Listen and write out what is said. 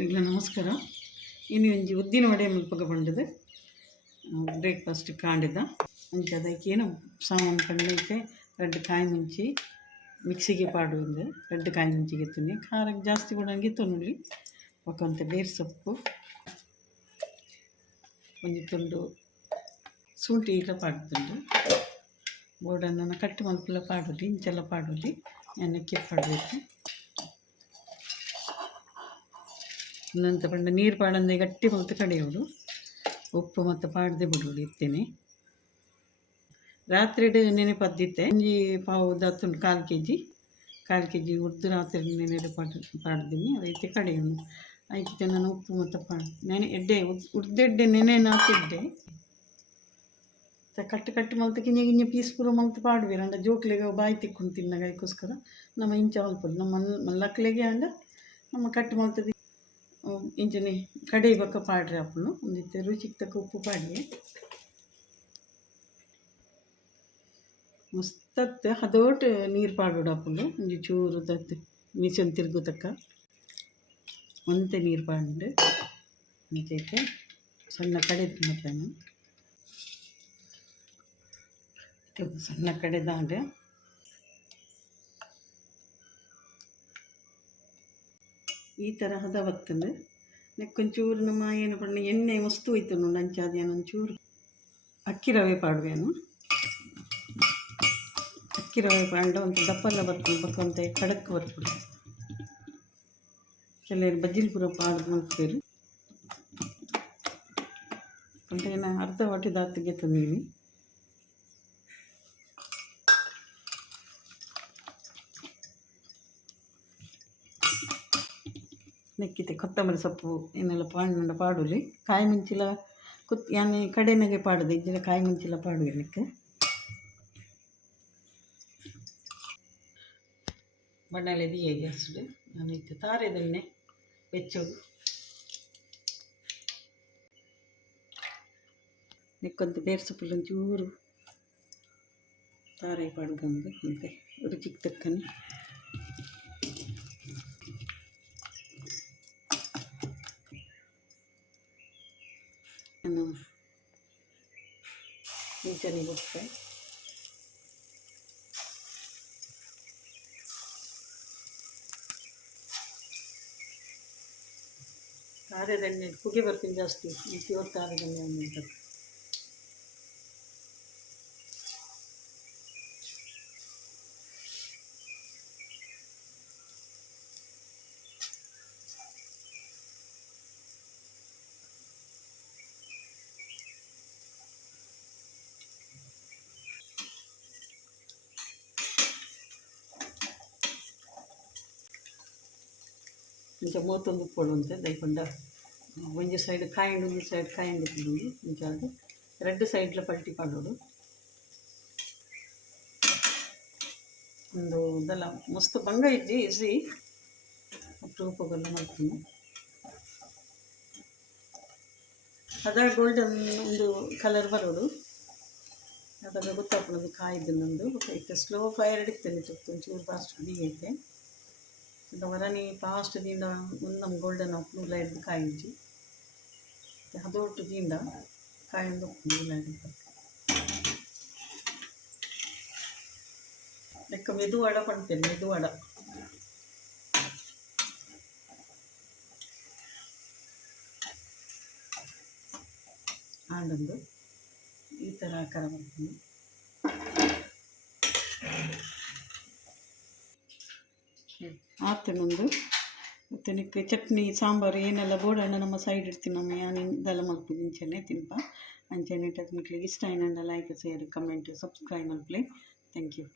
ವೀಕ್ಷಕರಿಗೆ ನಮಸ್ಕಾರ. ಇನ್ನು ಒಂಜಿ ಉದ್ದಿನ ವಡೆ ಮುಲ್ಪಗ ಬಂಡದೆ ಬ್ರೇಕ್ಫಾಸ್ಟ್ ಕಾಂಡಿದ. ಅಂಚೆ ಅದಕ್ಕೆ ಏನು ಸಾಮಾನು ಕಂಡೈತೆ ರಡ್ಡ್ ಕಾಯಿ ಮುಂಚಿ, ಮಿಕ್ಸಿಗೆ ಪಾಡು ಪಾಡುವುದು ರಡ್ಡ್ ಕಾಯಿ ಮುಂಚಿಗೆ ತಿನ್ನಿ ಖಾರಕ್ಕೆ ಜಾಸ್ತಿ ಕೊಡಂಗೆ ತೊನುಳಿ ಒಕ್ಕಂತ ಬೇರು ಸೊಪ್ಪು ಒಂಜಿ ತುಂಡು ಶುಂಠಿ ಇಲ್ಲ ಪಾಡ್ತುಂಡು. ಬೋರ್ಡನ್ನು ಕಟ್ಟಿ ಮಲ್ಪಲ್ಲ ಪಾಡುಲಿ ಇಂಚೆಲ್ಲ ಪಾಡುಲಿ ಎಣ್ಣೆಕ್ಕೆ ಪಾಡಬೇಕು. ನಂತರ ಪಂಡ, ನೀರು ಪಾಡಂದೆ ಗಟ್ಟಿ ಮತ್ತು ಕಡೆಯೋಡು. ಉಪ್ಪು ಮತ್ತು ಪಾಡ್ದೆ ಬಿಡೋಡು ಇತ್ತೇನೆ ರಾತ್ರಿ ನೆನೆಪದ್ದಿತ್ತೆ ಒಂಜಿ ಪಾವು ದತ್ತುಂಡು ಕಾಲು ಕೆ ಜಿ ಕಾಲು ಕೆ ಜಿ ಉರ್ದು ರಾತ್ರಿ ನೆನೆ ಪಾಡ್, ಪಾಡ್ದೀನಿ. ಅದೈತೆ ಕಡೆಯೋನು. ಆಯ್ತು ನಾನು ಉಪ್ಪು ಮತ್ತು ಪಾಡ, ನೆನೆ ಎಡ್ಡೆ ಉರ್ದೆಡ್ಡೆ ನೆನೆ ನಾತಿದ್ದೆ ಕಟ್ಟು ಕಟ್ಟು ಮಲ್ತು ಕಿಂಜ ಕಿಂಜ ಪೀಸ್ ಪೂರ ಮಲ್ತು ಪಾಡುವೆ. ಅಂಡ ಜೋಕ್ಲೆಗೆ ಬಾಯಿ ತಿಕ್ಕೊಂಡು ತಿನ್ನಗಾಯ್ಕೋಸ್ಕರ ನಮ್ಮ ಇಂಚ ಮಲ್ಪದು. ನಮ್ಮ ಮಲ್ಲಕ್ಲೆಗೆ ಅಂಡ ನಮ್ಮ ಕಟ್ಟು ಮಲ್ತದ. ಇಂಚನೆ ಕಡೆ ಬಕ್ಕ ಪಾಡ್ರಿ ಅಪ್ಪನು. ಒಂದಿತ್ತೆ ರುಚಿಗೆ ತಕ್ಕ ಉಪ್ಪು ಪಾಡಿ ಮಸ್ತತ್ ಹದೋಟ್ ನೀರು ಪಾಡೋಡು ಅಪ್ಪನು ಒಂಜಿ ಚೂರು ದತ್ತು ಮಿಷನ್ ತಿರುಗು ತಕ್ಕ. ಒಂತೆ ನೀರು ಪಾಂಡು ಅಂಚೈತೆ ಸಣ್ಣ ಕಡೆ ಮತ್ತೆ ಸಣ್ಣ ಕಡೆದಾಗ ಈ ಥರ ಹದ ಬರ್ತದೆ ನೆಕ್ಕೊಂಚೂರು ನಮ್ಮ ಏನು ಪಣ್ಣ ಎಣ್ಣೆ ವಸ್ತು ಹೋಯ್ತು ನೋಡಿ ಅಂಚಾದೇನು ಒಂಚೂರು ಅಕ್ಕಿ ರವೆ ಪಾಡುವೇನು ಅಕ್ಕಿ ರವೆ ಪಾಂಡ ಒಂದು ದಪ್ಪಲ್ಲ ಬರ್ತದೆ ಬಕ್ಕಂತೆ ಖಡಕ್ ಬರ್ತದೆ ಕೆಲವರು ಬಜ್ಜಿಲ್ ಪುರ ಪಾಡು ಮಾಡ್ತೀರಿ ಏನ ಅರ್ಧ ಹೊಟ್ಟೆ ದಾತಿಗೆ ತಂದೀನಿ ನೆಕ್ಕಿತೆ, ಕೊತ್ತಂಬರಿ ಸೊಪ್ಪು ಏನೆಲ್ಲ ಪಾಂಡ ಪಾಡುಲಿ ಕಾಯಿ ಮುಂಚಿಲ ಕುತ್, ಯಾನೆ ಕಡೆನಾಗೆ ಪಾಡುದು ಇಜ್ಜಿನ ಕಾಯಿ ಮುಂಚಿಲ ಪಾಡು ನೆಕ್ಕ ಬಣ್ಣಲೆ ದಿಯೆ ಗ್ಯಾಸ್ಡು ನಾನು ಇತ್ತು ತಾರೆದನ್ನೇ ಬೆಚ್ಚವು ನೆಕ್ಕೊಂತ ಬೇರೆ ಸೊಪ್ಪು ಒಂಚೂರು ತಾರೆ ಪಾಡ್ಗಂದು ಮತ್ತೆ ರುಚಿಗೆ ತಕ್ಕನೆ. ಈಚನೆ ಬಿಟ್ಟೆ ತಾರೆದೆಣ್ಣೆ ಕುಗೆ ಬರ್ತೀನಿ ಜಾಸ್ತಿ ಈ ಪ್ಯೂರ್ ತಾರೆದೆಣ್ಣೆ ಅಂತ ಇಂಚ ಮೂವತ್ತೊಂದು ಕೊಡುವಂತೆ ದೈಕೊಂಡ ಒಂಜಿ ಸೈಡ್ ಕಾಯಿಂಡು ಒಂಜಿ ಸೈಡ್ ಕಾಯಿಂಡು ತಿಂದು ಇಂಚಾದ ಎರಡು ಸೈಡ್ಲ ಪಲ್ಟಿ ಪಾಡೋಡು ಒಂದು ಇದೆಲ್ಲ ಮಸ್ತ್ ಬಂಗ ಇಜ್ಜಿ ಇಸಿ ಉಪ್ಪುಗೆಲ್ಲ ಮಾಡ್ತೀನಿ ಅದ ಗೋಲ್ಡನ್ ಒಂದು ಕಲರ್ ಬರೋದು ಅದಾಗ ಗೊತ್ತಾಗ್ತದೆ ಕಾಯ್ದು ನಂದು ಐತೆ ಸ್ಲೋ ಫೈರ್ ಇಡ್ತೇನೆ ಚುಟ್ಟು ಒಂಚೂರು ಫಾಸ್ಟ್ ಐತೆ ವರನಿ ಫಾಸ್ಟ್ ದಿಂದ ಒಂದು ನಮ್ಮ ಗೋಲ್ಡನ್ ಉಪ್ಪುಲ ಹಿಡ್ದು ಕಾಯಿಂಚಿ ಹದೊಟ್ಟು ದಿಂದ ಕಾಯಿಂದ ಉಪ್ಪುಲ ಹಿಡಿದು ಲೆಕ್ಕ ಮೆದು ವಡ ಪಡ್ತೇನೆ ಮೆದು ವಡ ಆಂಡೊಂದು ಈ ಥರ ಆಕಾರ ಮಾಡ್ತೀನಿ ಆತನೊಂದು ಮತ್ತು ನಿಕ್ಕೆ ಚಟ್ನಿ, ಸಾಂಬಾರು, ಏನೆಲ್ಲ ಬೋಡಣ್ಣ ನಮ್ಮ ಸೈಡ್ ಇಡ್ತೀನಿ ನಮ್ಮ ಯಾನು ಇದೆಲ್ಲ ಮಲ್ಪುದು ಇಂಚನೆ ತಿನ್ಪ. ಅಂಚೆನೆ ಇಟ್ಟು ಮಕ್ಕಳಿಗೆ ಇಷ್ಟ. ಏನಂದ ಲೈಕ್ ಶೇರ್ ಕಮೆಂಟ್ ಸಬ್ಸ್ಕ್ರೈಬ್ ಮಲ್ಪಲೆ ಥ್ಯಾಂಕ್ ಯು